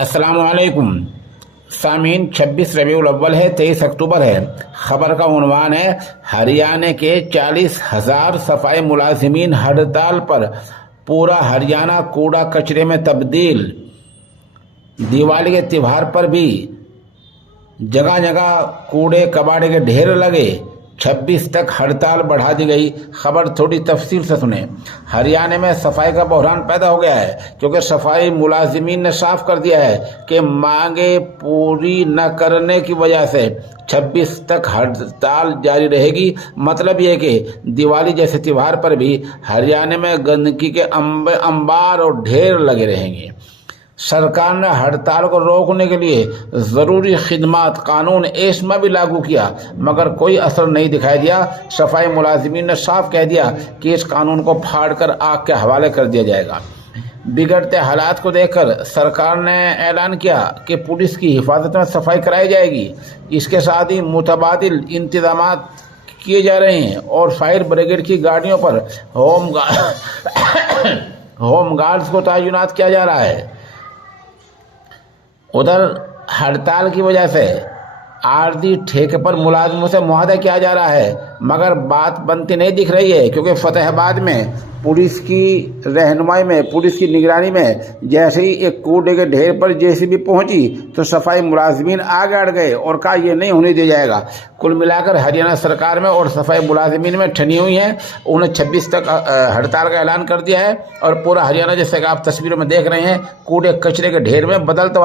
अस्सलामुअलैकुम सामीन। 26 रबीउल अव्वल है, 23 अक्टूबर है। खबर का उन्वान है, हरियाणा के 40,000 सफाई मुलाजिमीन हड़ताल पर, पूरा हरियाणा कूड़ा कचरे में तब्दील। दिवाली के त्योहार पर भी जगह जगह कूड़े कबाड़े के ढेर लगे। 26 तक हड़ताल बढ़ा दी गई। खबर थोड़ी तफसील से सुने। हरियाणा में सफाई का बहरान पैदा हो गया है, क्योंकि सफाई मुलाजिमीन ने साफ कर दिया है कि मांगे पूरी न करने की वजह से 26 तक हड़ताल जारी रहेगी। मतलब यह कि दिवाली जैसे त्योहार पर भी हरियाणा में गंदगी के अंबार और ढेर लगे रहेंगे। सरकार ने हड़ताल को रोकने के लिए ज़रूरी खिदमत कानून एस्मा भी लागू किया, मगर कोई असर नहीं दिखाई दिया। सफाई मुलाजिमीन ने साफ कह दिया कि इस कानून को फाड़कर आग के हवाले कर दिया जाएगा। बिगड़ते हालात को देखकर सरकार ने ऐलान किया कि पुलिस की हिफाजत में सफाई कराई जाएगी। इसके साथ ही मुतबादिल इंतजाम किए जा रहे हैं और फायर ब्रिगेड की गाड़ियों पर होम गार्ड्स को तैनात किया जा रहा है। उधर हड़ताल की वजह से आरजी ठेके पर मुलाजिमों से मुआहदा किया जा रहा है, मगर बात बनती नहीं दिख रही है, क्योंकि फतेहाबाद में पुलिस की रहनुमाई में, पुलिस की निगरानी में जैसे ही एक कूड़े के ढेर पर जेसीबी पहुंची तो सफाई मुलाजिमीन आगे अड़ गए और कहा यह नहीं होने दिया जाएगा। कुल मिलाकर हरियाणा सरकार में और सफाई मुलाजिमीन में ठनी हुई है। उन्हें 26 तक हड़ताल का ऐलान कर दिया है और पूरा हरियाणा, जैसे कि आप तस्वीरों में देख रहे हैं, कूड़े कचरे के ढेर में बदलता